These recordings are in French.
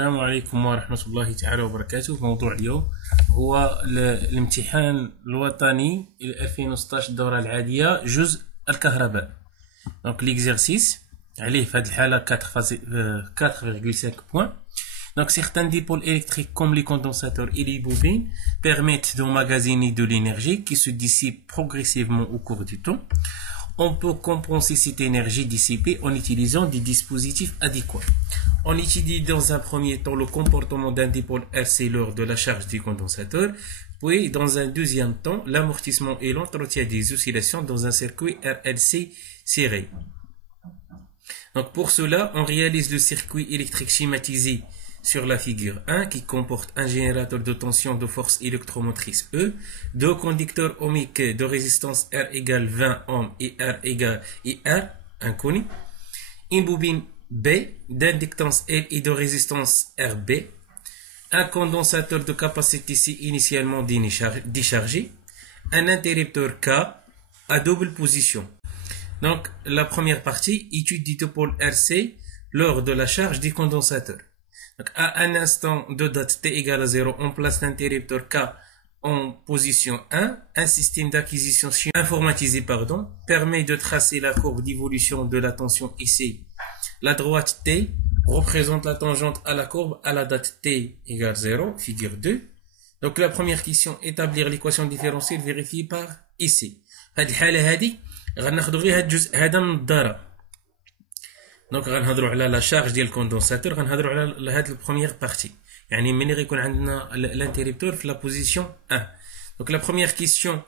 السلام عليكم ورحمة الله تعالى وبركاته. موضوع اليوم هو الامتحان الوطني 2016 الدورة العادية جزء الكهرباء. Donc l'exercice عليه في هذه الحالة 4,5 points. Donc certains dipôles électriques comme les condensateurs et les bobines permettent d'emmagasiner de l'énergie qui se dissipe progressivement au cours du temps. On peut compenser cette énergie dissipée en utilisant des dispositifs adéquats. On étudie dans un premier temps le comportement d'un dipôle RC lors de la charge du condensateur, puis dans un deuxième temps l'amortissement et l'entretien des oscillations dans un circuit RLC serré. Donc pour cela, on réalise le circuit électrique schématisé sur la figure 1 qui comporte un générateur de tension de force électromotrice E, deux conducteurs ohmiques de résistance R égale 20 ohms et R inconnu, une bobine B d'inductance L et de résistance RB, un condensateur de capacité C initialement déchargé, un interrupteur K à double position. Donc la première partie étude du dipôle RC lors de la charge du condensateur. Donc, à un instant de date t égale à 0, on place l'interrupteur K en position 1. Un système d'acquisition informatisé permet de tracer la courbe d'évolution de la tension ici. La droite T représente la tangente à la courbe à la date t égale 0, figure 2. Donc la première question, établir l'équation différentielle vérifiée par ici. هذه الحالة هذه غناخدو غير هاد الجزء هذا من الدارة. دونك غنهضروا على لا شارج ديال الكوندونساتور، غنهضروا على هاد البروميير بارتي، يعني ملي غيكون عندنا الانتريبتور في لا بوزيسيون 1. دونك لا بروميير كيسيون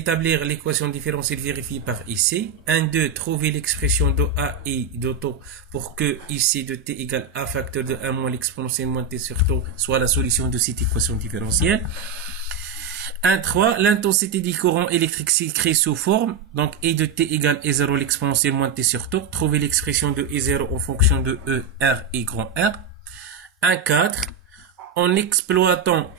établir l'équation différentielle vérifiée par IC. 1, 2, trouver l'expression de A et de taux pour que IC de T égale A facteur de 1 moins l'exponentielle moins T sur taux soit la solution de cette équation différentielle. 1, 3, l'intensité du courant électrique s'écrit sous forme, donc E de T égale E0 l'exponentielle moins T sur taux. Trouver l'expression de E0 en fonction de E, R et grand R. 1, 4, en exploitant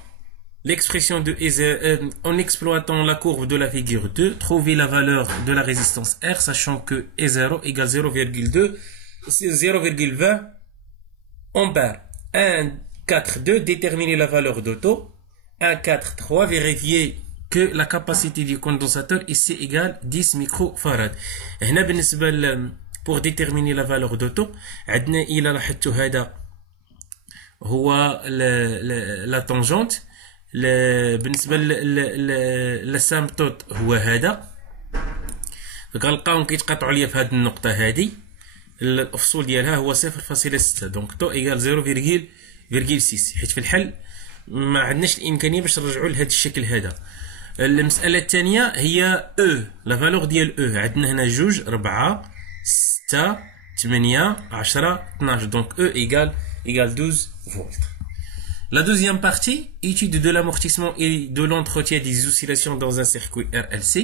l'expression de E0, en exploitant la courbe de la figure 2, trouver la valeur de la résistance R, sachant que E0 égale 0,2, 0,20 ampères. 1, 4, 2, déterminer la valeur de taux. 1, 4, 3, vérifier que la capacité du condensateur ici égale 10 microfarad. هنا بالنسبة pour déterminer la valeur de taux عندنا إلى لاحظتوا هذا هو la tangente. بالنسبة للسامبتوت هو هذا. غنلقاهم كيتقاطعوا ليا في هذه النقطة هذه. الأفصول ديالها هو 0.6 دونك تو إيجال 0,6 حيت في الحل ما عندناش الامكانيه باش نرجعوا لهذا الشكل هذا. المساله الثانيه هي او لا فالور ديال او عندنا هنا 2 4 6 8 10 12 دونك او ايغال 12 فولت. La deuxième partie, étude de l'amortissement et de l'entretien des oscillations dans un circuit RLC.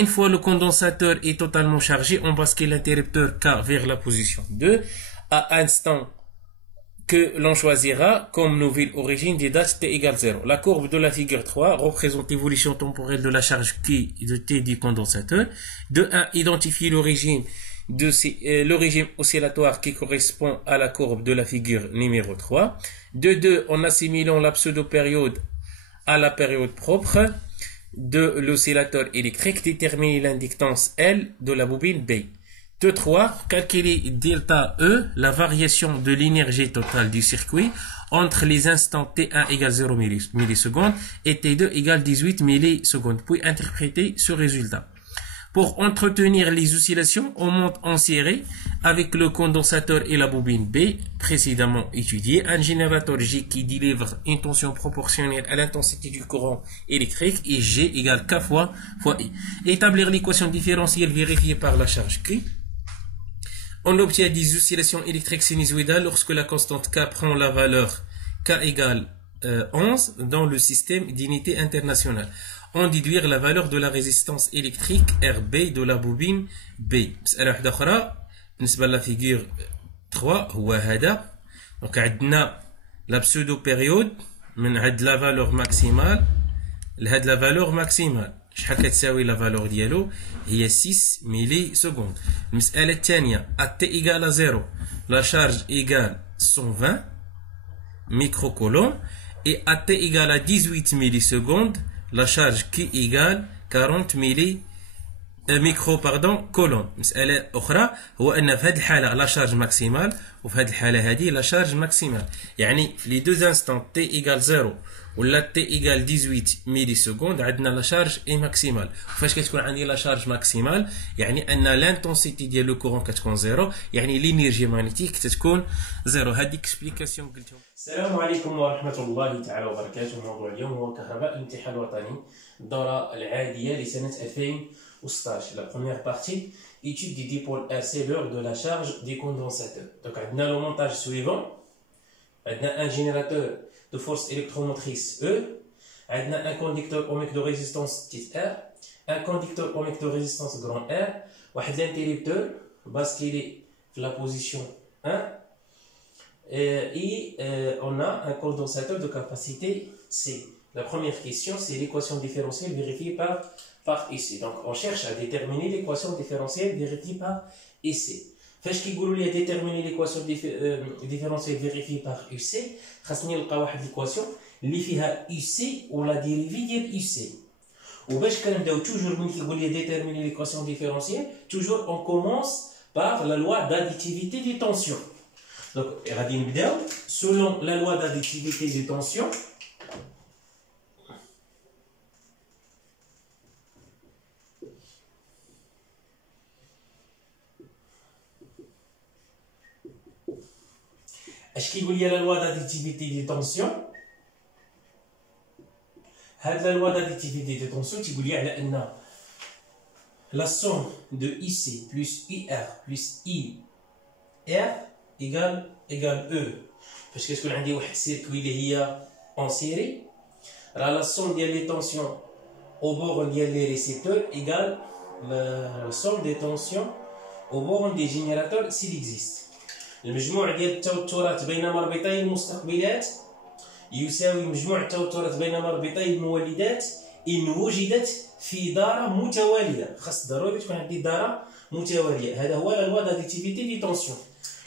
Une fois le condensateur est totalement chargé, on bascule l'interrupteur K vers la position 2 à instant que l'on choisira comme nouvelle origine des dates t égale 0. La courbe de la figure 3 représente l'évolution temporelle de la charge Q de T du condensateur. De 1, identifier l'origine l'origine oscillatoire qui correspond à la courbe de la figure numéro 3. De 2, en assimilant la pseudo-période à la période propre de l'oscillateur électrique, déterminer l'inductance L de la bobine B. De 3, calculer delta E, la variation de l'énergie totale du circuit entre les instants T1 égale 0 millisecondes et T2 égale 18 millisecondes, puis interpréter ce résultat. Pour entretenir les oscillations, on monte en série avec le condensateur et la bobine B, précédemment étudié, un générateur G qui délivre une tension proportionnelle à l'intensité du courant électrique et G égale K fois I. Établir l'équation différentielle vérifiée par la charge Q. On obtient des oscillations électriques sinusoïdales lorsque la constante K prend la valeur K égale 11 dans le système d'unité internationale. On déduire la valeur de la résistance électrique RB de la bobine B. مسألة واحدة أخرى بالنسبة لا figure 3 هو هذا. Donc عندنا la pseudo période من هاد la valeur maximale لهاد la valeur maximale. شحال كتساوي لا فالور ديالو هي 6 ملي سكوند. المسألة الثانية at t égale à 0 la charge égale 120 microcoulombs. Et à t égale à 18 millisecondes, la charge Q égale 40 ميكرو مسألة أخرى هو أن في هذه الحالة لا شارج ماكسيمال وفي هذه الحالة هذه لا شارج ماكسيمال. يعني في لي دو انستون تي ايكال 0 ولا تي ايكال 18 ميلي سكوند عندنا لا شارج اي ماكسيمال. فاش كتكون عندي لا شارج ماكسيمال يعني أن لانتونسيتي ديال لو كورون كتكون زيرو، يعني لينيرجي ماغنيتيك تتكون زيرو. هذه اكسبليكاسيون قلتهم. السلام عليكم ورحمة الله تعالى وبركاته. موضوع اليوم هو كهرباء الامتحان الوطني الدورة العادية لسنة 2016. La première partie, étude du dipôle RC, l'heure de la charge des condensateurs. Donc, on a le montage suivant. On a un générateur de force électromotrice E. On a un conducteur ohmique de résistance petit R. Un conducteur ohmique de résistance grand R. Un interrupteur basculé dans la position 1. Et on a un condensateur de capacité C. La première question, c'est l'équation différentielle vérifiée par IC. Donc, on cherche à déterminer l'équation différentielle vérifiée par IC. فاش كيقولوا لي déterminer l'équation différentielle vérifiée par UC خاصني نلقى واحد l'équation اللي فيها UC ولا dérivée ديال UC. وباش كنبداو توجور ملي كيقول لي déterminer l'équation différentielle, toujours on commence par la loi d'additivité des tensions. Donc, غادي نبداو selon la loi d'additivité des tensions. اش كيقول لي لا لوا داديتيفيتي دي طونسيون؟ هاد لا لوا داديتيفيتي دي طونسيون تيقول لي على ان لا سوم دو اي سي بلس اي ار بلس اي ار ايكال او. فاش كتكون عندي واحد السيركوي اللي هي اون سيري، راه لا سوم ديال لي طونسيون او بورون ديال لي ريسيبتور ايكال لا سوم دي طونسيون او بورون دي جينيراتور سيل اكزيست. المجموع ديال التوترات بين مربطي المستقبلات يساوي مجموع التوترات بين مربطي المولدات إن وجدت في دارة متوالية. خاص ضروري تكون عندي دارة متوالية. هذا هو لا لوا داديتيفيتي دي طونسيون.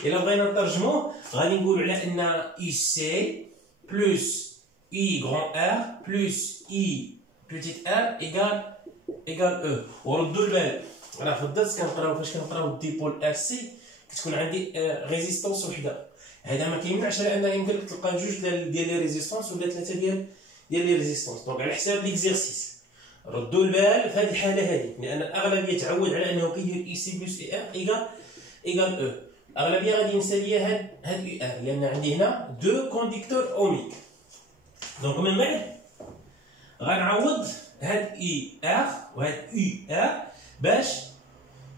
إلا بغينا نترجموه غادي نقولوا على أن اي سي بلس اي غران ار بلس اي بوتيت ار ايكال او. وردوا البال راه في الدرس كنقراو فاش كنقراو الديبول ار سي كتكون عندي ريزيستونس وحده. هذا ما كيمنعش على ان يمكن لك تلقى جوج ديال لي ريزيستونس ولا ثلاثه ديال لي ريزيستونس. دونك على حساب ليكزيرسيس ردوا البال في هذه الحاله هذه، لان الاغلبيه تعود على انه كيدير اي سي بلس اي ار ايكال او. الاغلبيه غادي ينسى ليا هاد اي ار لان عندي هنا دو كونديكتور اوميك. دونك من بعد غنعوض هاد اي ار وهاد اي ار باش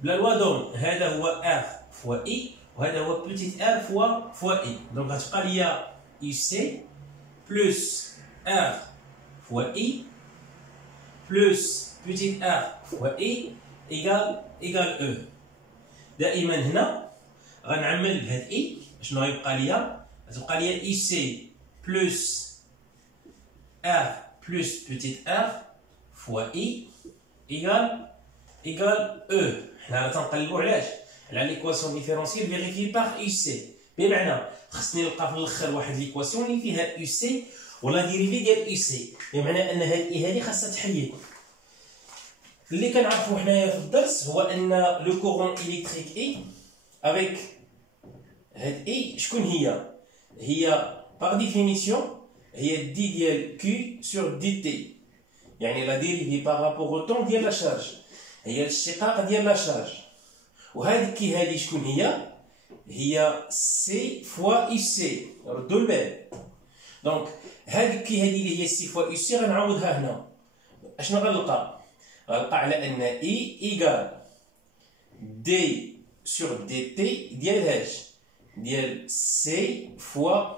بلا لوا دوم هذا هو ار فوا اي وهذا هو بوتيت ار فوا اي. دونك غتبقى ليا اي سي بلس ار فوا اي بلس بوتيت ار فوا اي ايكال او. دائما هنا غنعمل هاد اي شنو غيبقى ليا؟ غتبقى ليا اي سي بلس ار بلس بوتيت ار فوا اي ايكال او. حنا تنقلبو علاش؟ على ليكواسيون ديفيرونسييل فيريفي باغ يو سي. بمعنى خصني نلقى في الاخر واحد ليكواسيون اللي فيها يو سي ولا ديريفي ديال يو سي، بمعنى ان هاد اي هادي خاصها تحيد. اللي كنعرفو حنايا في الدرس هو ان لو كورون الكتريك اي افيك هاد اي شكون هي باغ ديفينيسيون هي دي ديال كيو سور دي تي، يعني لا ديريفي باغ رابور او طون ديال لا شارج هي الاشتقاق ديال لا شارج. وهذه كي هذه شكون هي سي فوا اي سي. ردوا البال. دونك هذه كي هذه اللي هي سي فوا اي سي غنعوضها هنا. اشنو غنلقى على ان اي ايكال دي سور دي تي ديال هاش ديال سي فوا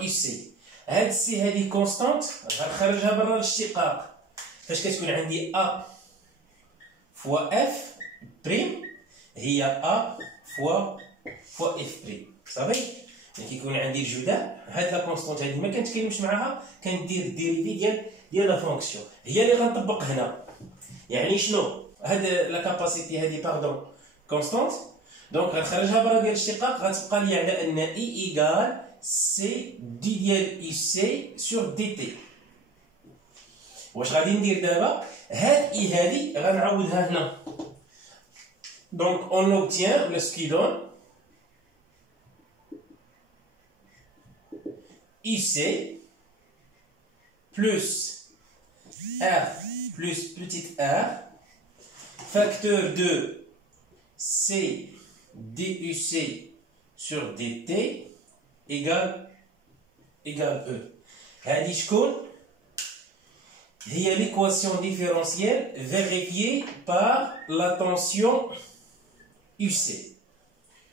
اي سي. هاد سي هذه كونستانت غنخرجها برا الاشتقاق. فاش كتكون عندي ا فوا اف بريم هي ا فوا اف بريم صافي. ملي كيكون عندي الجداء هاد لا كونستونت هادي ما كنتكلمش معاها كندير الديريفي ديال لا فونكسيون هي اللي غنطبق هنا. يعني شنو هاد لا كاباسيتي هادي باردون كونستونت. دونك غنخرجها برا ديال الاشتقاق غتبقى لي على ان اي ايكال سي دي ديال اي سي سور دي تي. واش غادي ندير دابا؟ هاد اي هادي غنعوضها هنا. دونك اون اوبتيان ولا سكي دون IC plus R plus petit r, facteur de C DUC sur DT égale E. هذه شكون؟ هي l'équation différentielle vérifiée par la tension UC.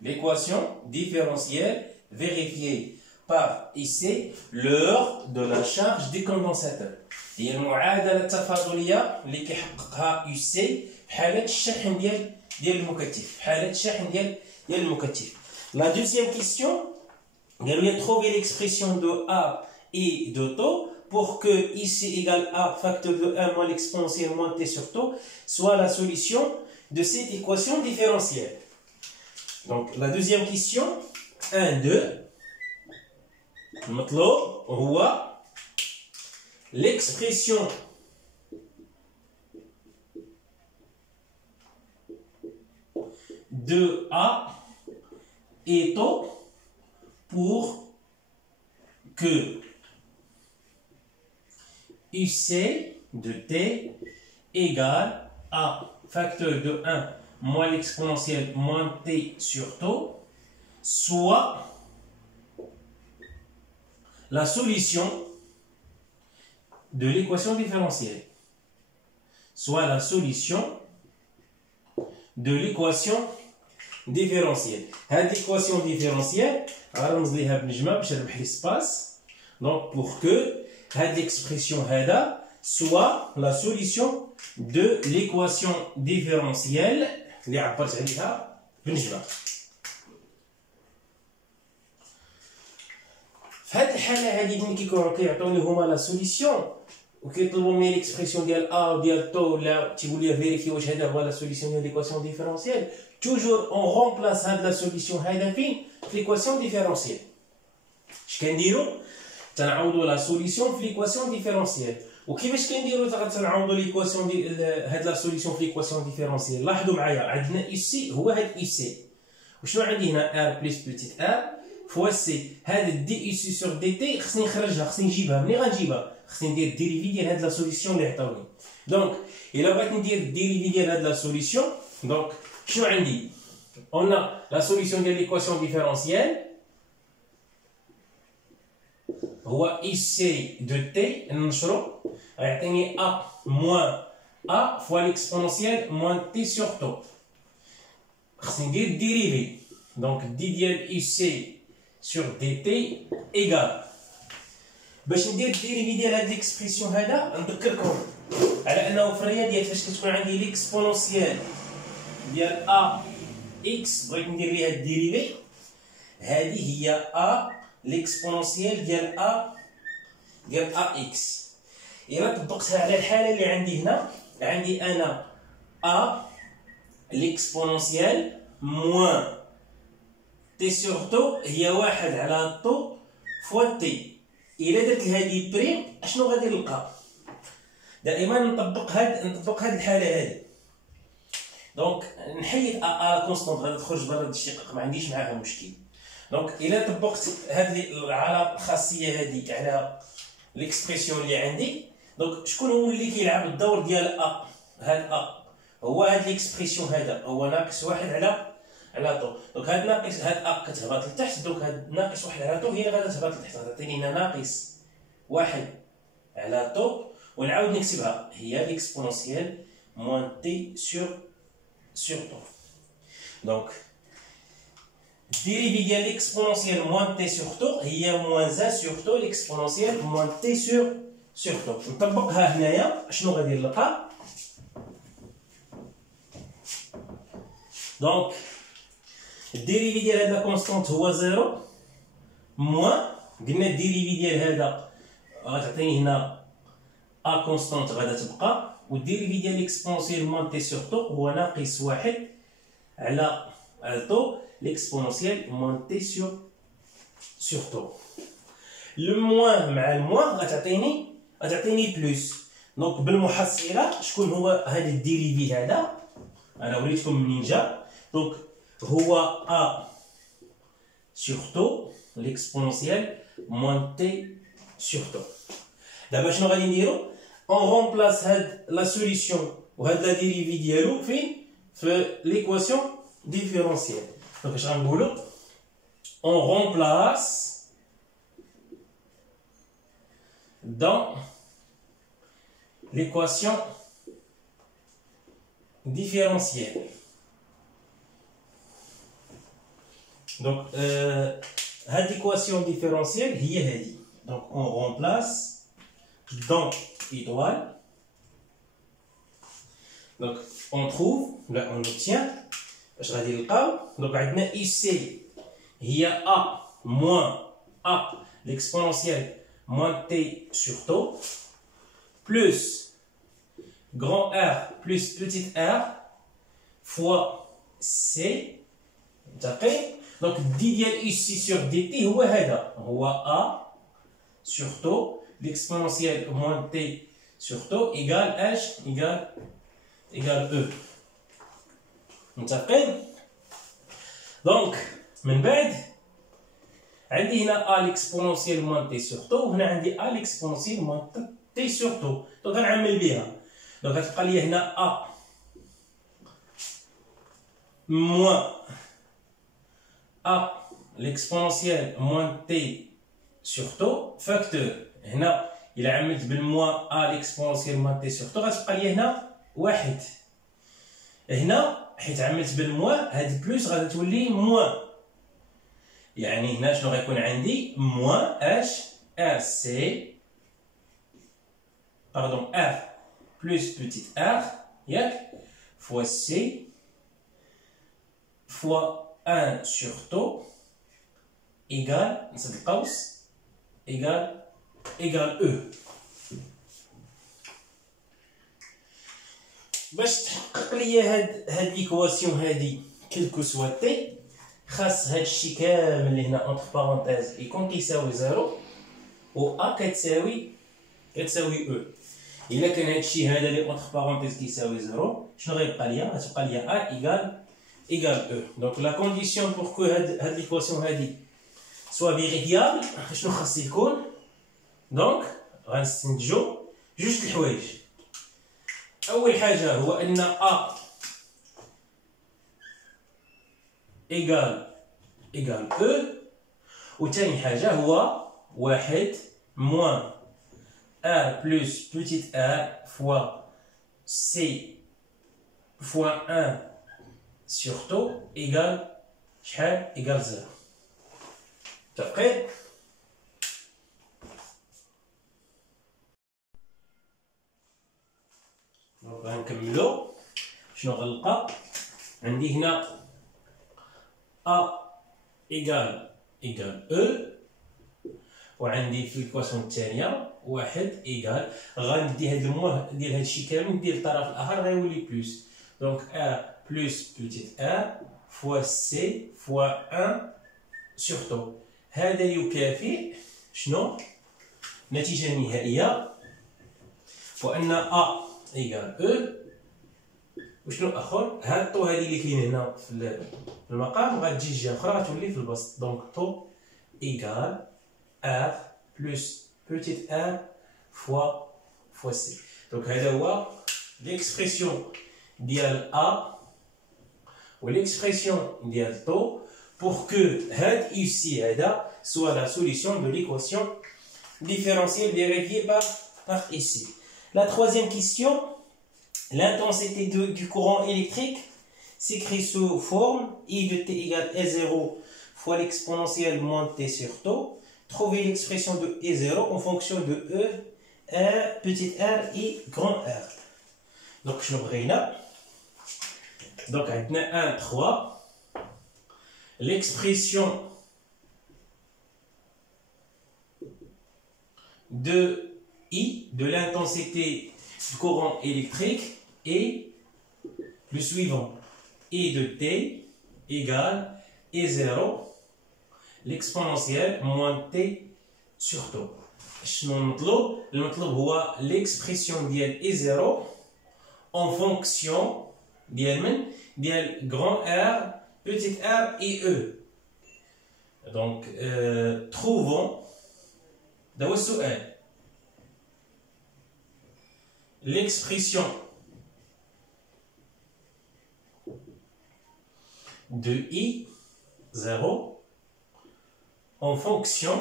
L'équation différentielle vérifiée par ici l'heure de la charge des condensateurs. هي المعادلة التفاضلية اللي كيحققها UC في حالة الشحن ديال المكثف، في حالة الشحن ديال المكثف. La deuxième question, il y a trouvé l'expression de A et de taux pour que IC égale A facteur de 1 moins l'exponentielle moins T sur taux soit la solution de cette équation différentielle. Donc la deuxième question, 1, 2. المطلوب هو l'expression de A et taux pour que UC de T égale A facteur de 1 moins l'exponentielle moins T sur taux soit la solution de l'équation différentielle. Soit la solution de l'équation différentielle. Cette équation différentielle, donc pour que cette expression soit la solution de l'équation différentielle. في هذه الحاله هذه ملي كيكونوا كيعطوني هما لا سوليسيون وكيطلبوا مني ليكسبرسيون ديال ا وديال تو ولا تيقول لي فيريفي واش هذا هو لا سوليسيون ديال ليكواسيون ديفيرونسييل توجور اون رومبلاس هاد لا سوليسيون هذا فين في ليكواسيون ديفيرونسييل. اش كنديروا؟ تنعوضوا لا سوليسيون في ليكواسيون ديفيرونسييل. وكيفاش كنديروا تنعوضوا ليكواسيون ديال هاد لا سوليسيون في ليكواسيون ديفيرونسييل؟ لاحظوا معايا عندنا اي سي هو هاد اي سي وشنو عندي هنا ار بلس بوتيت ار فوا سي. هاد دي اي سي سور دي تي خصني نخرجها، خصني نجيبها. ملي غنجيبها خصني ندير الديريفي ديال هاد لا سوليسيون اللي عطاوني. دونك الا بغيت ندير الديريفي ديال هاد لا سوليسيون دونك شنو عندي؟ اون لا سوليسيون ديال ليكواسيون ديفيرونسييل هو اي سي دو تي ننشرو غيعطيني ا موان ا فوا ليكسبونونسيال موان تي سور تو. خصني ندير الديريفي دونك دي ديال اي سي sur dt égale. باش ندير الديريفي ديال هاد ليكسبريسيون هذا نذكركم على انه في الرياضيات فاش كتكون عندي ليكسبونونسيال ديال ا اكس بغيت ندير ليها الديريفي هذه هي ا ليكسبونونسيال ديال ا اكس. الا طبقتها على الحاله اللي عندي هنا عندي انا ا ليكسبونونسيال موان تي سور تو هي واحد على تو فوا تي. الا درت هذه بريم اشنو غادي نلقى؟ دائما نطبق هاد الحاله هذه. دونك نحيد ا كونستونت غادي تخرج برا الشقق ما عنديش معاها مشكل. دونك الا طبقت هاد العلاقه الخاصيه هذه على ليكسبريسيون اللي عندي دونك شكون هو اللي كيلعب الدور ديال ا؟ هاد ا هو هاد ليكسبريسيون هذا هو ناقص واحد على طو. دونك هاد ناقص هاد ا كتهبط لتحت دونك هاد ناقص واحد على طو هي اللي غادي تهبط لتحت غتعطيني هنا ناقص واحد على طو ونعاود نكتبها هي ليكسبونونسيال موان تي سور طو. دونك الديريفي ديال ليكسبونونسيال موان تي سور طو هي موان زا سور طو ليكسبونونسيال موان تي سور طو. نطبقها هنايا شنو غادي نلقى؟ دونك الديريفي ديال هاد لا كونستونت هو زيرو موان قلنا الديريفي ديال هذا غتعطيني هنا ا كونستونت غادا تبقى والديريفي ديال ليكسبونونسيال موان تي سور طو هو ناقص واحد على طو ليكسبونونسيال موان تي سور sur taux. Le moins مع الموان غتعطيني بلوس. دونك بالمحصله شكون هو هذا الديريفي هذا؟ انا وريتكم منين جا. دونك هو ا sur taux l'exponentielle moins t sur taux. دابا شنو غادي نديرو؟ اون رومبلاس هاد لا سوليسيون وهاد لا ديريفي ديالو فين؟ في ليكواسيون ديفيرونسييل. دونك اش غنقولو؟ اون رومبلاس dans l'équation différentielle. Donc, cette équation différentielle, donc on remplace dans étoile. Donc, on trouve, là on obtient, je vais dire le cas, donc ici, il y a A moins A, l'exponentielle moins t sur taux, plus grand R plus petit r fois c. D'accord? Donc, d ديال ici sur dt هو هذا، هو a sur taux, l'exponentielle moins t sur taux égale h égale e. متفقين؟ دونك من بعد عندي هنا ا ليكسبونونسيال موان تي سور تو، وهنا عندي ا ليكسبونونسيال موان تي سور تو. دونك غنعمل بها. دونك غتبقى لي هنا ا موان ا ليكسبونونسيال موان تي سور تو فاكتور. هنا الا عملت بالموان ا ليكسبونونسيال موان تي سور تو غتبقى لي هنا واحد. هنا حيت عملت بالموان هاد بلوس غادي تولي موان. يعني هنا شنو غيكون عندي؟ موان اش ار سي باردون ار بلس بوتيت ار ياك فوا سي فوا 1 سور تو ايغال نسد القوس ايغال او. باش تحقق لي هاد ليكواسيون هادي كلكو سوا تي، خاص هادشي كامل اللي هنا اونتر بارونتيز يكون كيساوي زيرو و ا كتساوي او. الا كان هادشي هذا اللي اونتر بارونتيز كيساوي زيرو، شنو غيبقى ليا؟ غتبقى ليا ا ايغال او. دونك لا كونديسيون بور كو هاد ليكواسيون هادي سوا فيريفيابل شنو خاص يكون؟ دونك غنستنتجو جوج الحوايج. اول حاجه هو ان ا égal E، وثاني حاجة هو واحد موان R plus petit r fois C fois 1 sur taux égale شحال؟ égale 0. متفقين؟ دونك غنكملو. شنو غنلقى؟ عندي هنا A égale E، وعندي في الكواسيون الثانية واحد إيكال. غندي هاد الموه ديال هادشي كامل ندير الطرف الآخر غيولي بلوس. دونك R بلوس بوتيت R فوا سي فوا 1 سور تو. هذا يكافئ شنو؟ النتيجة النهائية وأن A إيكال E. وشنو اخر؟ هاد الطو هادي اللي كاين هنا في المقام غتجي جهه اخرى غتولي في البسط. دونك طو ايكال ار بلس بوتيت ار فوا سي. دونك هذا هو ليكسبرسيون ديال ا و ليكسبرسيون ديال طو pour que هاد ici هذا soit la solution de l'équation différentielle vérifiée par ici. La troisième question. L'intensité du courant électrique s'écrit sous forme I de t égale E0 fois l'exponentielle moins t sur taux. Trouvez l'expression de E0 en fonction de E, R, petit r et grand R. Donc, je l'ouvre. Donc, on a 1, 3. L'expression de I, de l'intensité du courant électrique, est le suivant. E de t égale E0 l'exponentielle moins t sur tau. شنو المطلوب؟ المطلوب هو l'expression ديال I0 en fonction ديال من؟ ديال grand R, petit r et e. Donc, trouvons ده هو السؤال l'expression de I0 en fonction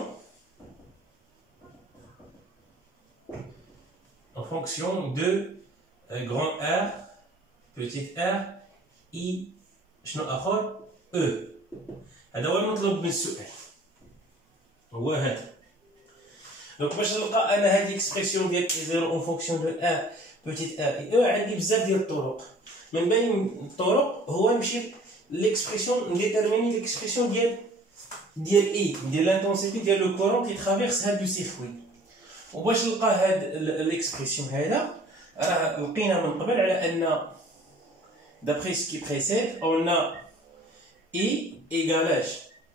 de grand R, petit r, I شنو آخر؟ E. هذا هو المطلوب من السؤال. هو هذا. دونك باش نلقى أنا هاد l'expression ديال I0 en fonction de R, petit r et E عندي بزاف ديال الطرق. من بين الطرق هو نمشي l'expression نديتيرميني l'expression ديال I, ديال l'intensité ديال لو كورون كي ترافيرس هاد لو سيركوي. وباش نلقى هاد l'expression هذا راه لقينا من قبل على أن d'après ce qui précède, on a I égale H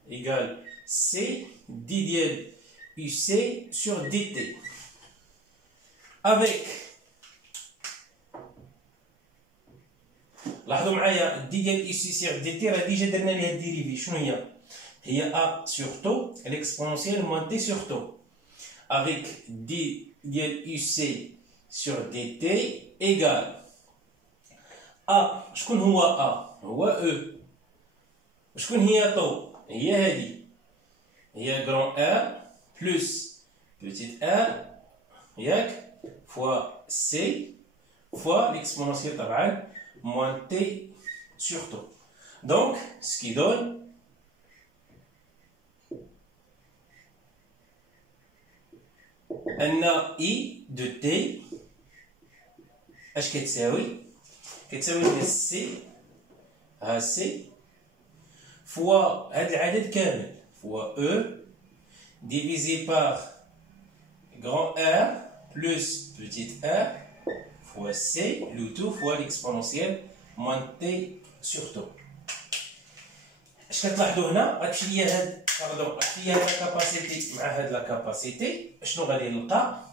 égale C d dièle UC sur dt. Avec, لاحظوا معايا d ديال UC sur dt راه ديجا درنا ليها الديريفي. شنو هي؟ هي A sur tau l'exponentielle moins t sur tau. Avec d dièle UC sur dt égale A. شكون هو A؟ هو E. شكون هي طو؟ هي هذه. هي grand R plus petit r ياك fois C fois l'exponentielle طبعا moins t sur tau. Donc, ce qui donne أن I de t اش كتساوي؟ كتساوي هي C ها C fois هاد العدد كامل fois E divisé par grand R plus petit r fois C le tout fois l'exponentielle moins t sur tau. اش كتلاحظوا هنا؟ غتمشي ليا هاد غتمشي ليا هاد الكاباسيتي مع هاد لا كاباسيتي. شنو غادي نلقى؟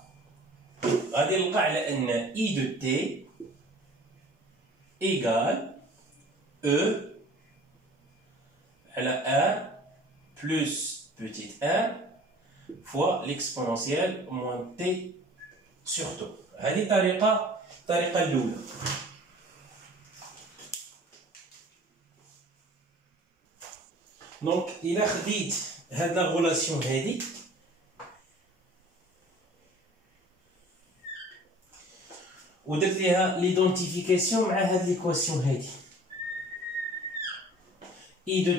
غادي نلقى على ان I de t égale E على R plus petit r fois l'exponentielle moins t sur tau. هذه الطريقة الأولى. دونك إلا خديت هاد لا غولاسيون هادي ودرت ليها ليدونتيفيكاسيون مع هاد ليكواسيون هادي I de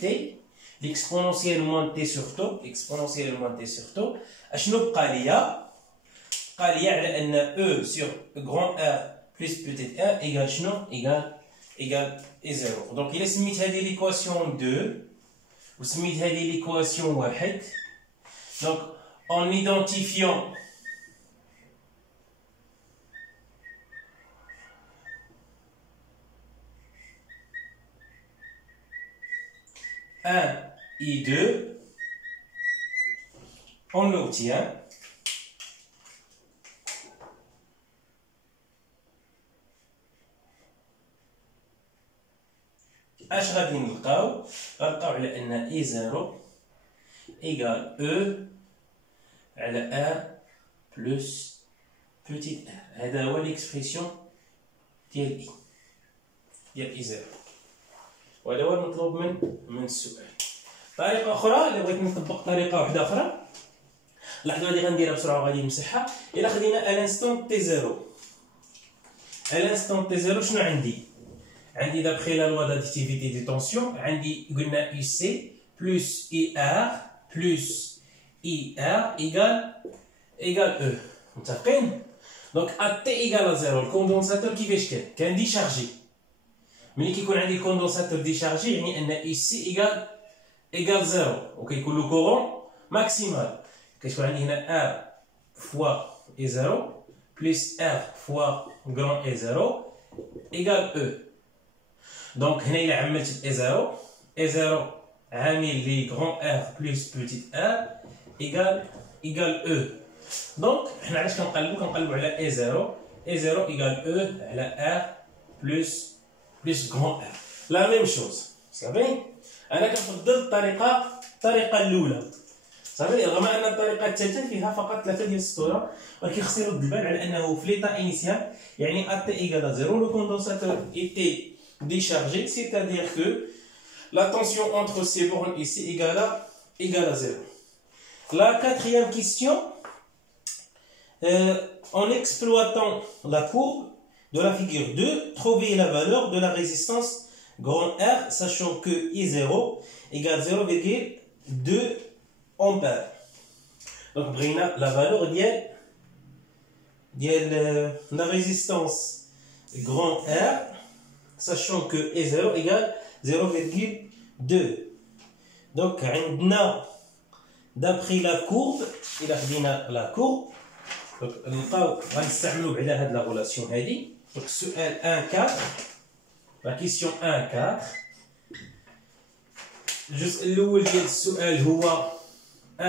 t l'exponentielle moins t sur tau اشنو بقى ليا؟ بقى ليا على ان E sur grand R plus petit r égale شنو؟ égale E0. دونك إلا سميت هذه ليكواسيون 2 وسميت هذه ليكواسيون 1 دونك en identifiant un I2 on obtient اش غادي نلقاو؟ غنلقاو على ان I0 égale E على R plus petit r. هذا هو ليكسبريسيون ديال I ديال I0. وهذا هو المطلوب من السؤال. طريقة أخرى إلا بغيت نطبق طريقة واحدة أخرى، لاحظوا هذه غنديرها بسرعة وغادي نمسحها. إلا خدينا الانستون تي زيرو، الانستون تي زيرو شنو عندي؟ عندي دابخي لا لوا داديتيفيتي دي طونسيون عندي قلنا يو سي بلس اي ار بلس اي ار ايكال او. متفقين؟ دونك ا تي ايكال زيرو الكوندونساتور كيفاش كان ديشارجي. ملي كيكون عندي الكوندونساتور ديشارجي يعني ان اي سي ايكال زيرو وكيكون لو كورون ماكسيمال. كتكون عندي هنا ار فوا اي زيرو بلس ار فوا غران اي زيرو ايكال او. دونك هنا إلا عملت اي زيرو عامل لي grand R plus petit r égale E. Donc حنا علاش كنقلبوا على E0 égale E على R plus grand R. La même chose صافي. انا كنفضل الطريقه الاولى صافي، رغم ان الطريقه الثالثه فيها فقط 3 ديال السطور، ولكن خصني نرد البال على انه في ليطا انيسيال يعني ات égale à 0 le condensateur était déchargé, c'est-à-dire que la tension entre ces bornes ici égale à 0. La quatrième question, en exploitant la courbe de la figure 2, trouver la valeur de la résistance grand R, sachant que I0 égale 0,2 ampères. Donc, brina la valeur de la résistance grand R, sachant que I0 égale 0,2. Donc, d'après la courbe, il a la courbe. Donc, غنستعملوا بعدا هاد la relation هادي. Donc, سؤال 1-4. La question 1-4. الجزء الأول ديال السؤال هو 1-4-1.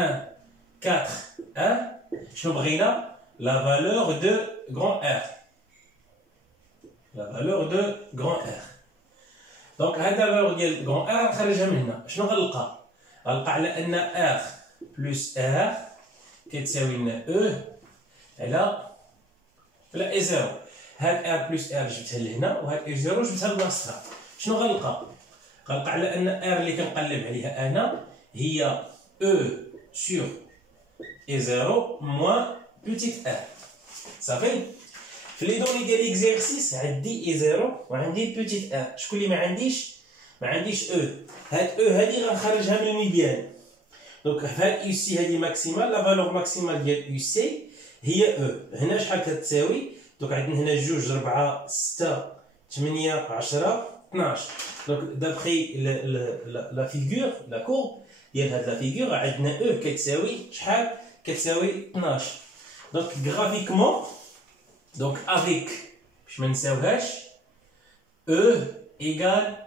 شنو بغينا؟ La valeur de grand R. La valeur de grand R. Donc هاد la valeur ديال grand R غنخرجها من هنا. شنو غنلقى؟ غنلقى على أن R plus R كتساوي لنا E على E0. هاد R plus R جبتها لهنا وهاد E0 جبتها لبلاصتها. شنو غنلقى؟ غنلقى على أن R اللي كنقلب عليها أنا هي E sur E0 moins petite r. صافي. في لي دوني ديال ليكزيرسيس عندي E0 وعندي petite r. شكون اللي ما عنديش E. هاد E هادي غنخرجها من الميديان. دونك هاد يو سي هادي ماكسيمال، لا فالور ماكسيمال ديال يو سي هي E. هنا شحال كتساوي؟ دونك عندنا هنا 2 4 6 8 10 12. دونك دابخي لا فيغور لا كورب ديال هاد لا فيغور عندنا E كتساوي شحال؟ كتساوي 12. دونك graphiquement donc avec باش ما نساوهاش E égale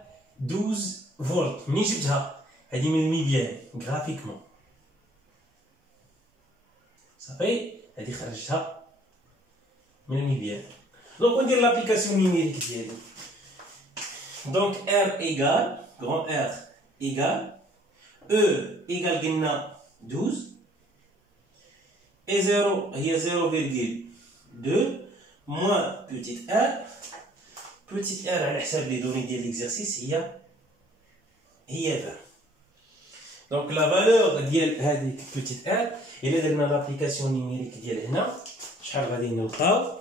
12 فولت. منين جبتها؟ هادي من الميديان graphiquement صافي. هادي خرجتها من الميديان. دونك ندير لابليكاسيون نيميريك ديالي. دونك R égale grand R égale E égale قلنا 12 E0 هي 0,2 moins petite r. petite r على حساب لي دوني ديال ليكزيرسيس هي 20. دونك لا فالور ديال هذيك petite r إلا درنا لابليكاسيون نيميريك ديال هنا شحال غادي نلقاو؟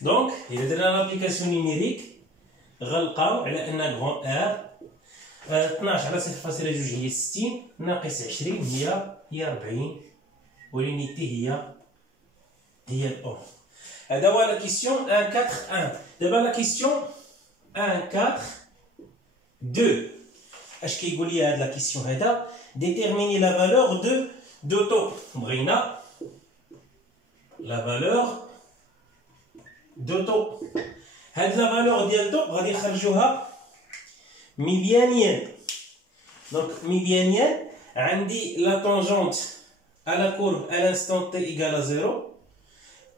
دونك إلا درنا لابليكاسيون نيميريك غنلقاو على أن غون ار 12 على 0.2 هي 60 ناقص 20 هي 40 ولينيتي هي الأوم. هذا هو لا كيسيون 1 4 1. دابا لا كيسيون 1 4 2. اش كيقول لي هاد لا كيسيون هذا؟ ديتيرميني لا فالور دو تو. بغينا لا فالور دو تو. هاد لا فالور ديال تو غادي نخرجوها ميديانيان. دونك ميديانيان عندي لا طونجونت à la courbe à l'instant t égale à 0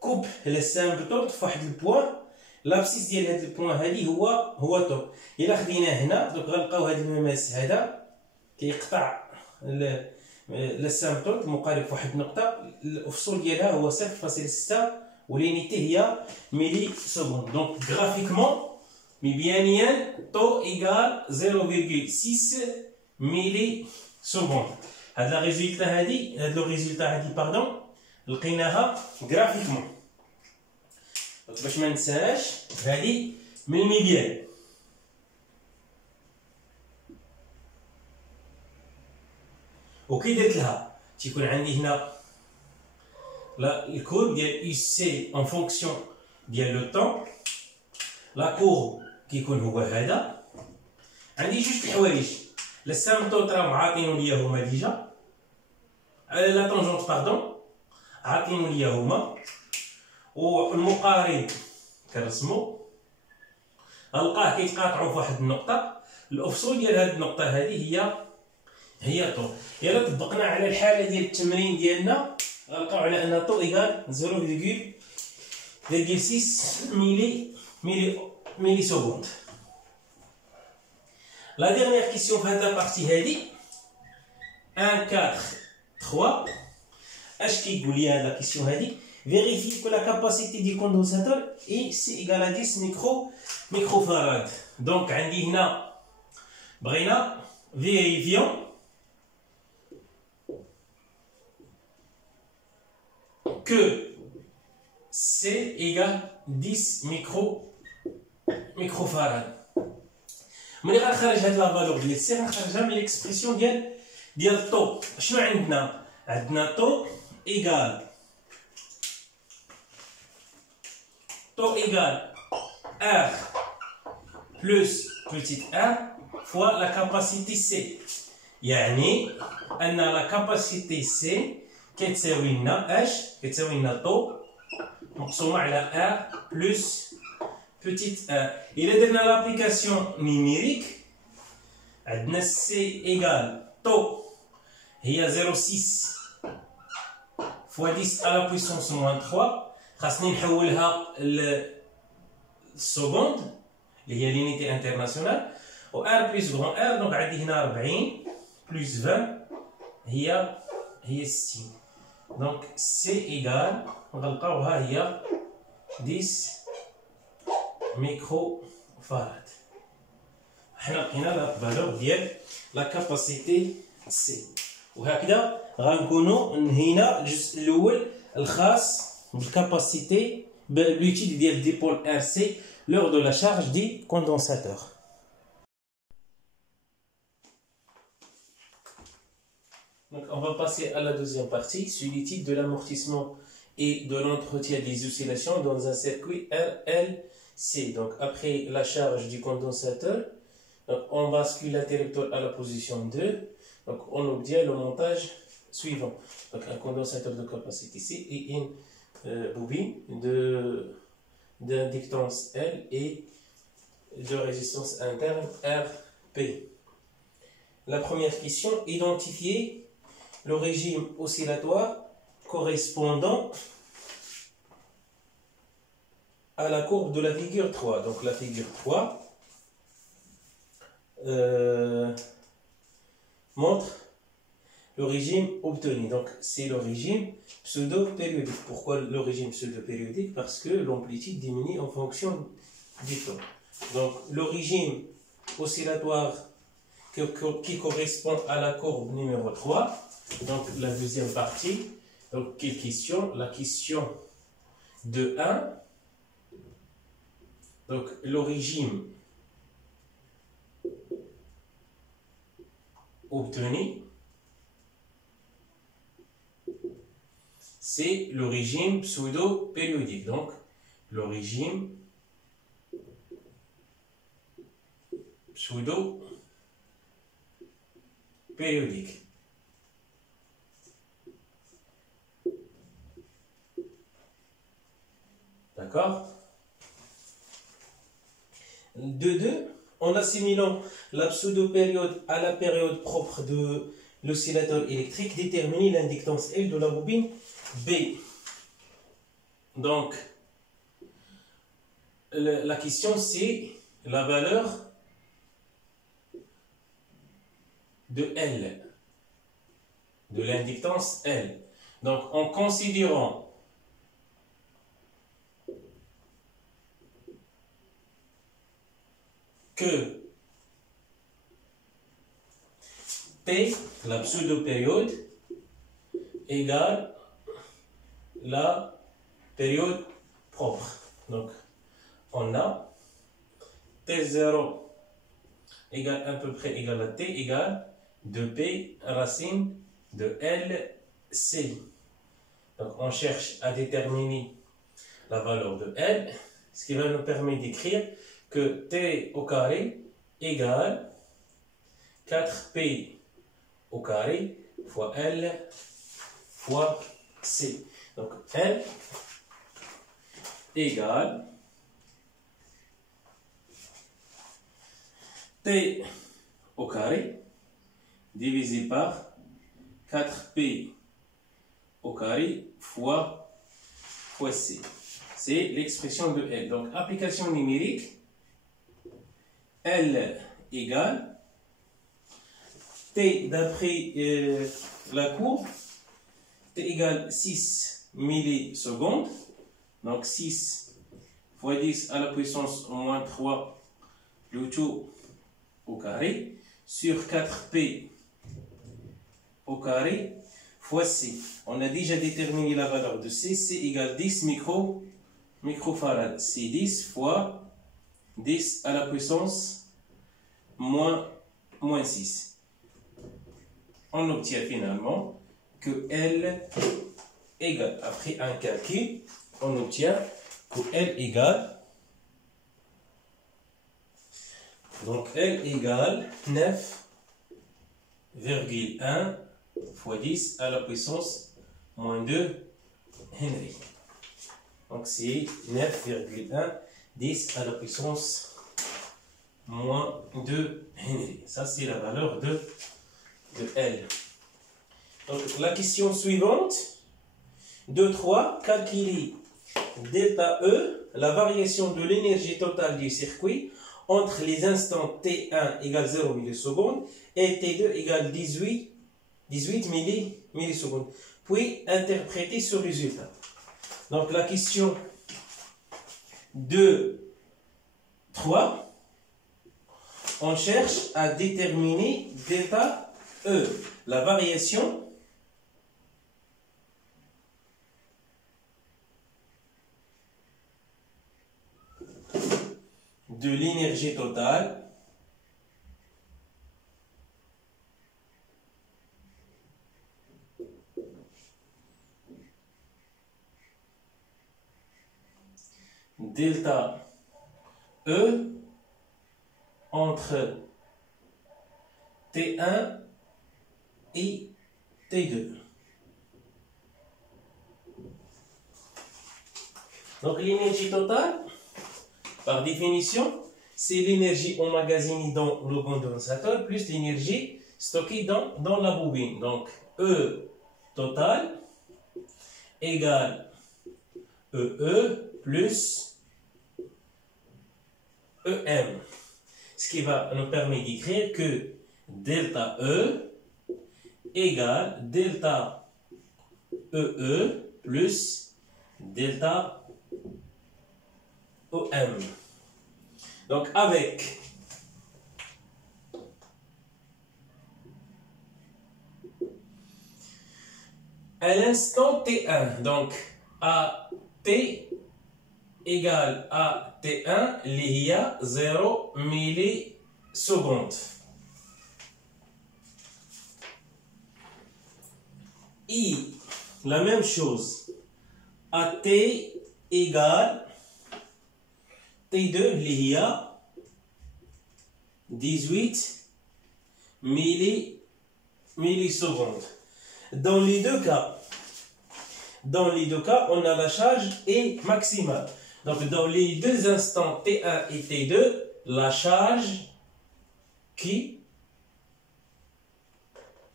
كوب للسامبتوت في واحد البوان. لابسيس ديال هاد البوان هادي هو تو. الا خديناه هنا دونك غنلقاو هاد المماس هذا كيقطع للسامبتوت المقارب في واحد النقطه. الفصول ديالها هو 0.6 ولينيتي هي ميلي سكوند. دونك غرافيكمون ميديانيان تو ايغال 0,6 ميلي سكوند. هاد لا ريزولتا هادي هاد لو ريزولتا هادي باردون لقيناها غرافيكمون. باش ما ننساهاش هادي من الميديان. وكي درت لها تيكون عندي هنا لا الكورب ديال يو سي اون فونكسيون ديال لو طون. لا كورب كيكون هو هذا. عندي جوج الحوايج. السامبتوت راهم عاطينو ليا هما ديجا. لا طونجونت باردون عاطينو ليا هما. والمقارب كنرسمو غنلقاه كيتقاطعوا في واحد النقطة. الافصول ديال هذه النقطه هذه هي طو. يلا طبقنا على الحاله ديال التمرين ديالنا غنلقاو على ان طو ايكال 0,6 ملي سكوند. لا ديرنيير كيسيون في هاد لابارتي هادي 1 4 3 اش كيقول لي هاد لا كيسيون هادي vérifie que la capacité du condensateur est égale à 10 microfarad. Donc عندي هنا بغينا vérifions que C égale 10 microfarad. ملي غنخرج هاد لا فالور ديال سي غنخرجها من ليكسبرسيون ديال طو. شنو عندنا طو ايكال R plus petit r fois la capacité C. يعني أن la capacité C كتساوي لنا اش؟ كتساوي لنا طو مقسومة على R plus petit r. إلا درنا لابليكاسيون نيميريك عندنا C إيكال طو هي 0,6 fois 10 à la puissance moins 3. خاصني نحولها للسكوند اللي هي لينيتي انترناسيونال و ار بلس غران ار. دونك عندي هنا 40 بلس 20 هي 60. دونك سي ايكال غنلقاوها هي 10 ميكرو فاراد. حنا لقينا لا فالور ديال لا كاباسيتي سي. وهكذا غنكونوا انهينا الجزء الاول الخاص بالكاباسيتي l'étude ديال dipôle RC lors de la charge du condensateur. Donc on va passer à la deuxième partie sur l'étude de l'amortissement et de l'entretien des oscillations dans un circuit RLC. Donc après la charge du condensateur, donc on bascule l'interrupteur à la position 2. Donc on obtient le montage suivant. Donc un condensateur de capacité C et une bobine d'inductance L et de résistance interne RP. La première question, identifier le régime oscillatoire correspondant à la courbe de la figure 3. Donc la figure 3 montre le régime obtenu. Donc c'est le régime pseudo-périodique. Pourquoi le régime pseudo-périodique? Parce que l'amplitude diminue en fonction du temps. Donc le régime oscillatoire qui correspond à la courbe numéro 3. Donc la deuxième partie. Donc quelle question? La question de 1. Donc le régime obtenu, c'est le régime pseudo-périodique. Donc, le régime pseudo-périodique. D'accord? De 2, en assimilant la pseudo-période à la période propre de l'oscillateur électrique, déterminer l'inductance L de la bobine B. Donc, la question c'est la valeur de L, de l'inductance L. Donc, en considérant que P, la pseudo-période, égale la période propre. Donc, on a T0 égale à peu près égal à T égale 2P racine de LC. Donc, on cherche à déterminer la valeur de L, ce qui va nous permettre d'écrire que T au carré égale 4P au carré fois L fois C. Donc L égale T au carré divisé par 4P au carré fois C. C'est l'expression de L. Donc, application numérique, L égale T d'après la courbe, T égale 6 millisecondes. Donc, 6 fois 10 à la puissance moins 3, le tout au carré, sur 4P au carré fois C. On a déjà déterminé la valeur de C. C égale 10 microfarads. C'est 10 fois 10 à la puissance moins 6. On obtient finalement que L égale, après un calcul, on obtient que L égale, donc L égale 9,1 fois 10 à la puissance moins 2 Henry. Donc c'est 9,1 10 à la puissance moins 2 Henry. Ça c'est la valeur de L. Donc la question suivante, 2.3, calculer delta E, la variation de l'énergie totale du circuit entre les instants T1 égale 0 millisecondes et T2 égale 18 millisecondes. Puis interpréter ce résultat. Donc la question 2.3, on cherche à déterminer delta E, la variation de l'énergie totale delta E entre T1 et T2. Donc l'énergie totale, par définition, c'est l'énergie emmagasinée dans le condensateur plus l'énergie stockée dans la bobine. Donc E total égale EE plus EM. Ce qui va nous permettre d'écrire que delta E égale delta EE plus delta EM. Donc avec à l'instant T1, donc à T égale à T1, il y a 0 millisecondes. Et la même chose, à T égale T2, il y a 18 millisecondes. Dans les deux cas, on a la charge est maximale. Donc, dans les deux instants T1 et T2, la charge qui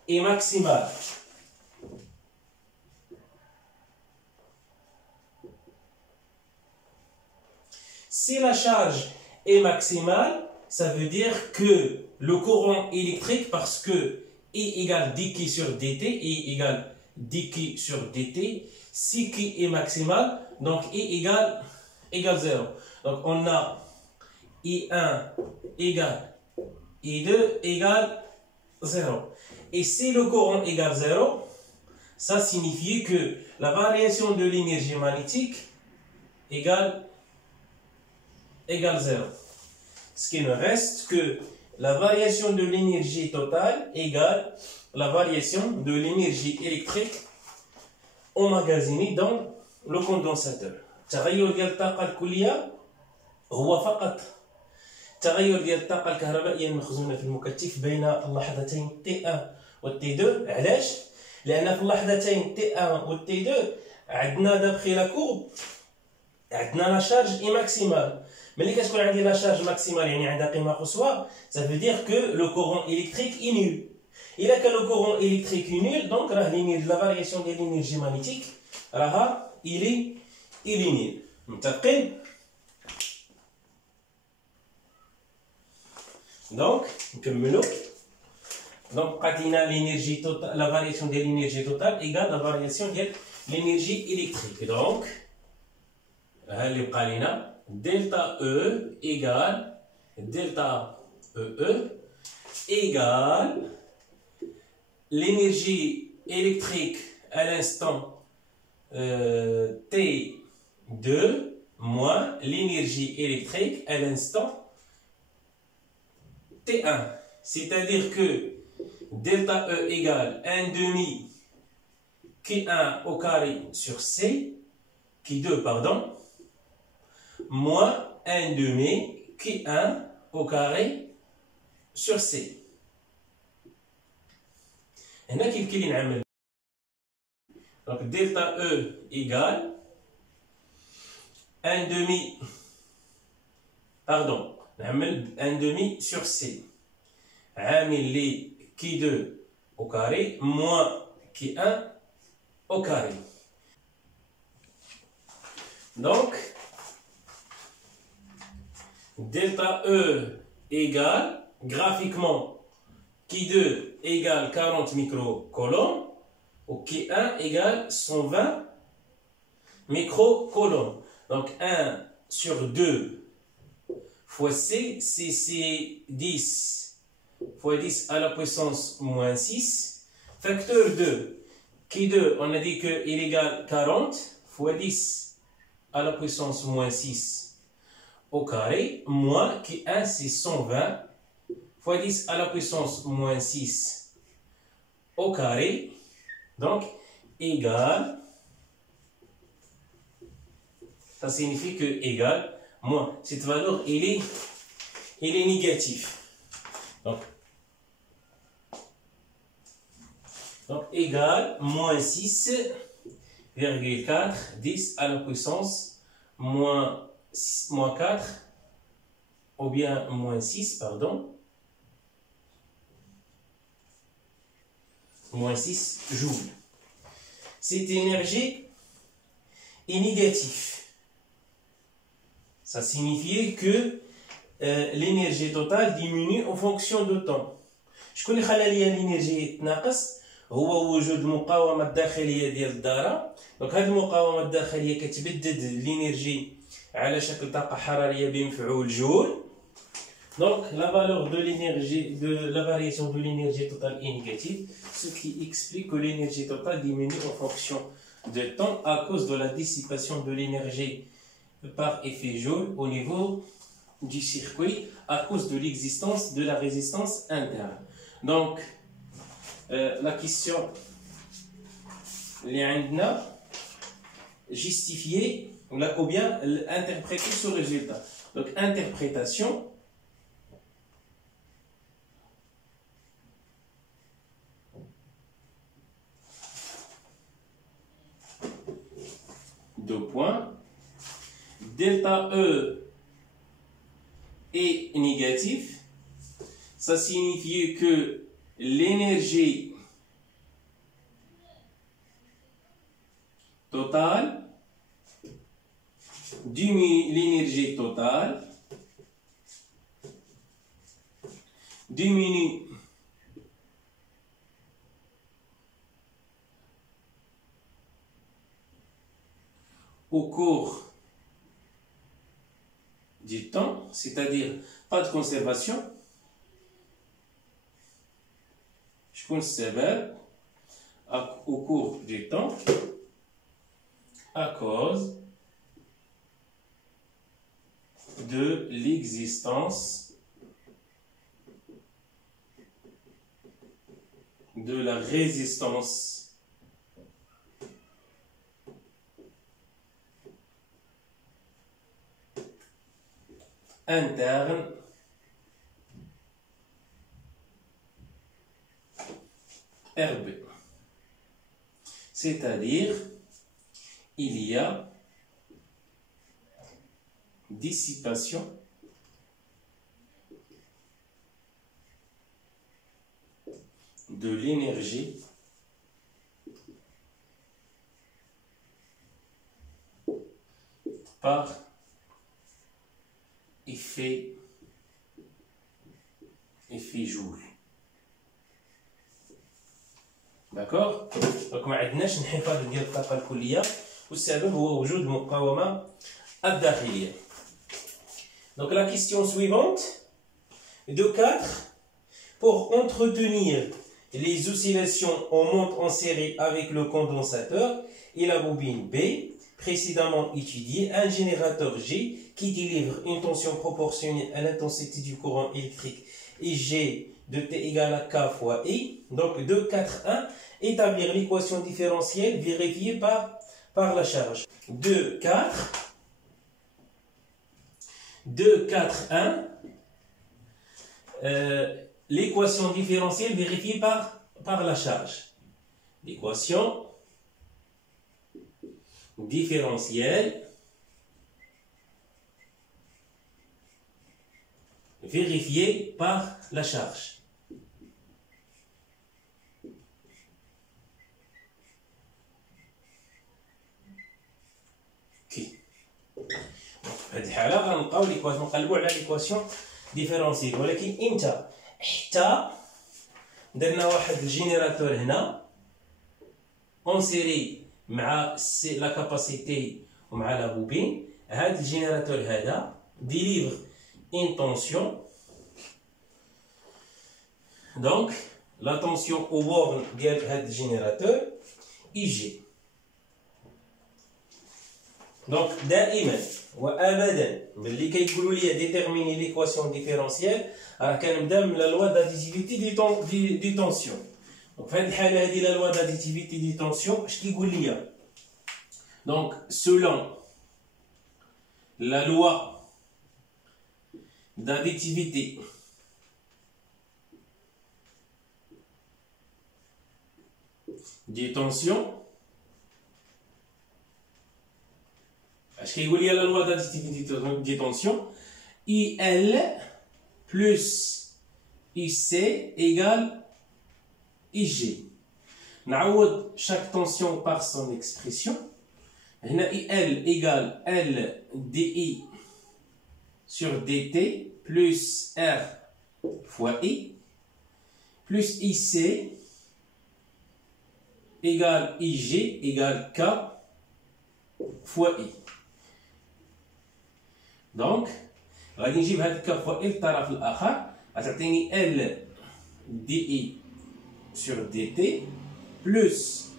est maximale. Si la charge est maximale, ça veut dire que le courant électrique, parce que E égale dq sur dt, E égale dq sur dt, si Q est maximal, donc E égale 0. Donc on a I1 égale I2 égale 0. Et si le courant égale 0, ça signifie que la variation de l'énergie magnétique égale 0. Ce qui ne reste que la variation de l'énergie totale égale la variation de l'énergie électrique emmagasinée dans le condensateur. التغير ديال الطاقة الكلية هو فقط التغير ديال الطاقة الكهربائية المخزونة في المكثف بين اللحظتين T1 و T2. علاش؟ لأن في اللحظتين T1 و T2 عندنا دابخي لا كورب عندنا لا شارج اي ماكسيمال. ملي كتكون عندي لا شارج ماكسيمال يعني عندها قيمه قصوى، ça veut dire que le courant électrique est nul. الا كان le courant électrique est nul donc راه l'énergie la variation ديال l'énergie magnétique راها il est nul. متفقين؟ دونك نكملوا. Donc, la variation de l'énergie totale égale la variation de l'énergie électrique. Donc, delta E égale delta EE égale l'énergie électrique à l'instant T2 moins l'énergie électrique à l'instant T1. C'est-à-dire que delta E égale 1 demi Q1 au carré sur C, Q2 pardon, moins 1 demi Q1 au carré sur C. هنا كيف كاين نعمل. Donc delta E égale 1 demi pardon نعمل 1 demi sur C عامل لي Q2 au carré moins Q1 au carré. Donc, delta E égale, graphiquement, Q2 égale 40 microcoulombs, ou Q1 égale 120 microcoulombs. Donc, 1 sur 2 fois C, c'est 10. Fois 10 à la puissance moins 6, facteur 2, Q2, on a dit qu'il égale 40, fois 10 à la puissance moins 6 au carré, moins Q1 c'est 120, fois 10 à la puissance moins 6 au carré, donc égale, ça signifie que égale, moins, cette valeur il est négatif. Donc, égale moins 6,4, 10 à la puissance moins 4, ou bien moins 6, pardon, moins 6 joules. Cette énergie est négative. Ça signifie que l'énergie totale diminue en fonction du temps. شكون اللي خلى لي الانرجي تناقص؟ هو وجود المقاومه الداخليه ديال الدارة. دونك هذه المقاومه الداخليه كتبدد الانرجي على شكل طاقه حراريه بمفعول جول. Donc la valeur de l'énergie de la variation de l'énergie totale est négative, ce qui explique que l'énergie totale diminue en fonction de temps à cause de la dissipation de l'énergie par effet Joule au niveau du circuit à cause de l'existence de la résistance interne. Donc la question اللي عندنا justifier ou bien interpréter ce résultat. Donc interprétation deux points. Delta E est négatif. Ça signifie que l'énergie totale diminue, l'énergie totale diminue au cours du temps, c'est-à-dire pas de conservation. Je conserve au cours du temps à cause de l'existence de la résistance interne RB. C'est-à-dire, il y a dissipation de l'énergie par effet Joule. D'accord. Donc ما عندناش انحفاظ ديال الطاقة الكلية والسبب هو وجود المقاومة الداخلية. Donc la question suivante de 4. Pour entretenir les oscillations en monte en série avec le condensateur et la bobine B, précédemment étudié, un générateur G qui délivre une tension proportionnelle à l'intensité du courant électrique et G de T égale à K fois I. Donc 2, 4, 1, établir l'équation différentielle vérifiée par la charge. 2, 4, 1, l'équation différentielle vérifiée par la charge. L'équation différentielle vérifiée par la charge. في هذه الحالة غنلقاو ليكواسيون نقلبوا على ليكواسيون ديفيرونسييل ولكن امتى حتى درنا واحد الجينيراتور هنا اون سيري مع لا كاباسيتي ومع لا بوبين هذا الجينيراتور هذا ديليفر une tension. Donc, la tension au borne du générateur, IG. Donc, دائما وابدا ملي كيقولوا لي déterminer l'équation différentielle راه كنبدا من la loi d'additivité du tension. Donc, في هذه الحاله هذه la loi d'additivité du tension اش كيقول لي؟ Donc, selon la loi d'additivité des tensions. Est-ce qu'il y a la loi d'additivité des tensions? IL plus IC égale IG. نعوض chaque tension par son expression. هنا IL égale L DI sur dt plus R fois I plus IC égale IG égale K fois I. Donc, غادي نجيب هاد K fois I للطرف الآخر غتعطيني L DI sur dt plus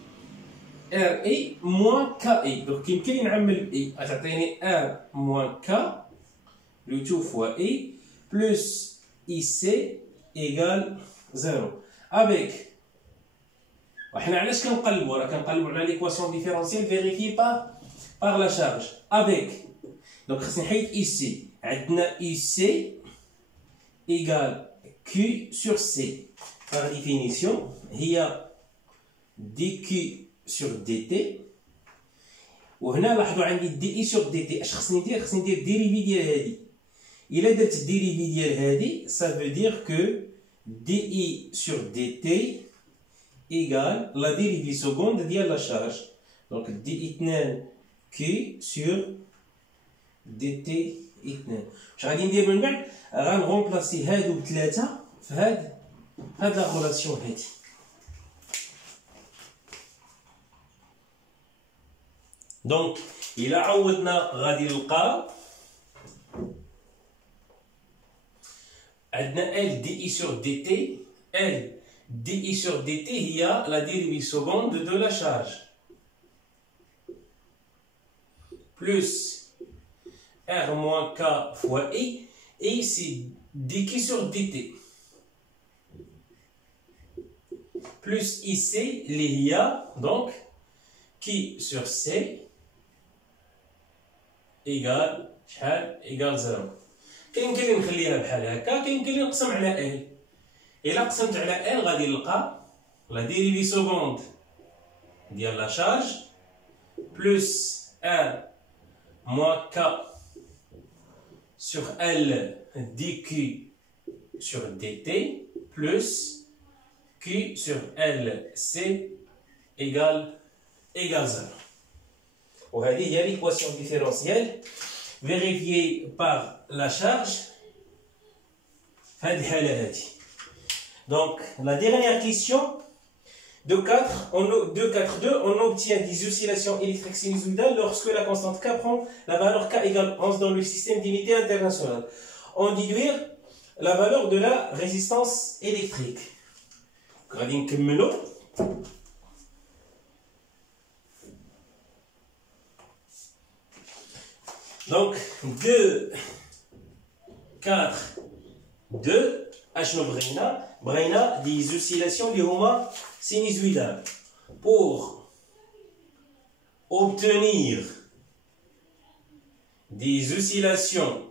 RI moins KI. Donc كيمكن لي نعمل I غتعطيني R moins K le tout fois I plus IC égale 0 avec وحنا علاش كنقلبوا راه كنقلبوا على ليكواسيون ديفيرونسيال فيريفي par la charge avec donc خصني نحيد IC عندنا IC égale Q sur C par définition هي dQ sur dt وهنا لاحظوا عندي dI sur dt اش خصني ندير؟ خصني ندير ديريفي ديال هادي. إلا درت الديريفي ديال هادي ça veut dire que dI sur dt égale la dérivée seconde ديال la charge. Donc dI 2 Q sur dt 2. واش غادي ندير من بعد؟ غنغومبلاسي هادو بثلاثة في هاد لا غولاسيون هادي. دونك إلا عوضنا غادي نلقاو عندنا L dI sur dt. L dI sur dt هي la dérivée seconde de la charge plus R moins K fois I et c'est dQ sur dt plus IC اللي هي donc Q sur C égale شحال؟ égale 0. كيمكن لي نخليها بحال هكا كيمكن لي نقسم على L. إلا قسمت على L غادي نلقى لا ديريفي سكوند ديال لا شارج بلس R moins K sur L dQ sur dt plus Q sur LC égale 0. وهذه هي l'équation différentielle vérifiée par la charge. Donc la dernière question de 4, de 4.2, on obtient des oscillations électriques sinusoïdales lorsque la constante K prend la valeur K égale 11 dans le système d'unité internationale. On déduire la valeur de la résistance électrique. Donc 2, 4, 2, بغينا des oscillations اللي هما sinusoïdales. Pour obtenir des oscillations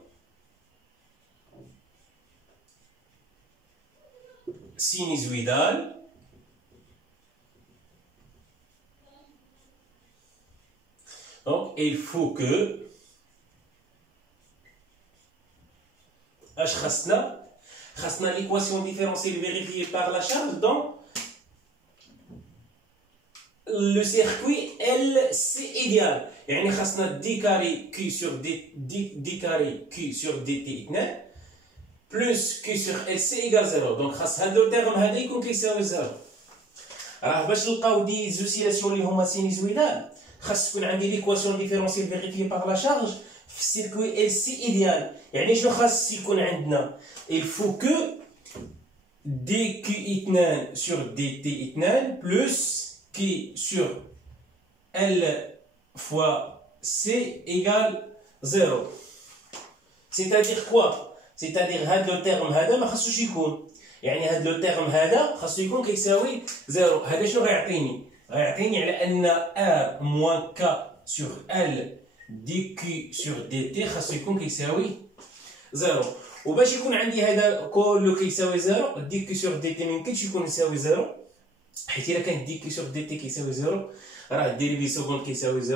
sinusoïdales, donc il faut que خاصنا l'équation différentielle vérifiée par la charge dans le circuit LC idéal. يعني خاصنا d carré Q sur d carré Q sur dt 2 plus Q sur LC égale 0. donc خاص هذا الترم هذا يكون كيساوي 0. راه باش نلقاو دي زوسيلاسيون اللي هما سينيزويدال خاص تكون عندي l'équation différentielle vérifiée par la charge في السيركوي LC idéal. يعني شنو خاص يكون عندنا؟ il faut que dQ2 sur dt2 plus Q sur L fois C égale 0. C'est-à-dire quoi? C'est-à-dire هذا لو تيرم هذا ما خاصوش يكون، يعني هذا لو تيرم هذا خاصو يكون كيساوي 0. هذا شنو غيعطيني؟ غيعطيني على ان R moins K sur L dQ sur dt خاصو يكون كيساوي 0. وباش يكون عندي هذا كله كيساوي 0 دي كي سور دي تي ميمكنش يكون يساوي 0، حيت الا كان دي كي سور دي تي كيساوي 0 راه ديريفي سكوند كيساوي 0،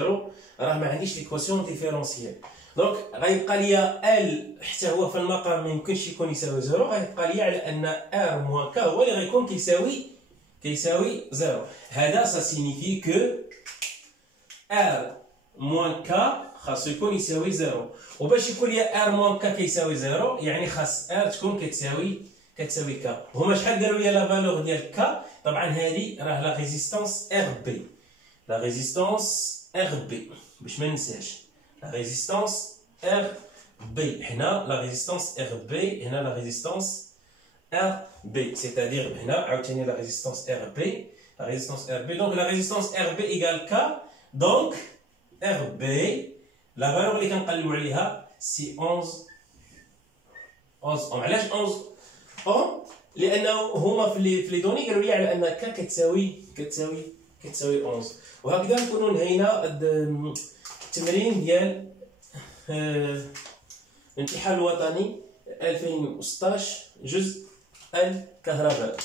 راه ما عنديش ليكواسيون ديفيرونسيال. دونك غيبقى ليا ال حتى هو في المقام ما يمكنش يكون يساوي 0، غيبقى ليا على ان ار موان كا هو اللي غيكون كيساوي 0. هذا سا سينيفي كو ار موان كا خاصو يكون يساوي 0. وباش يكون لي ار موان كا كيساوي 0 يعني خاص ار تكون كتساوي كا. هما شحال قالوا لي لا فالور ديال كا؟ طبعا هذه راه لا ريزيستانس ار بي، لا ريزيستانس ار بي باش ما ننساش لا ريزيستانس ار بي. هنا لا ريزيستانس ار بي، هنا لا ريزيستانس ار بي، سيتادير هنا عاوتاني لا ريزيستانس ار بي، لا ريزيستانس ار بي. دونك لا ريزيستانس ار بي ايكال كا، دونك ار بي لا فالور اللي كنقلبوا عليها سي 11 اوم. علاش 11 اوم؟ لانه هما في لي دوني قالوا لي على ان كا كتساوي 11. وهكذا نكونوا نهينا التمرين ديال الامتحان الوطني 2016 جزء الكهرباء.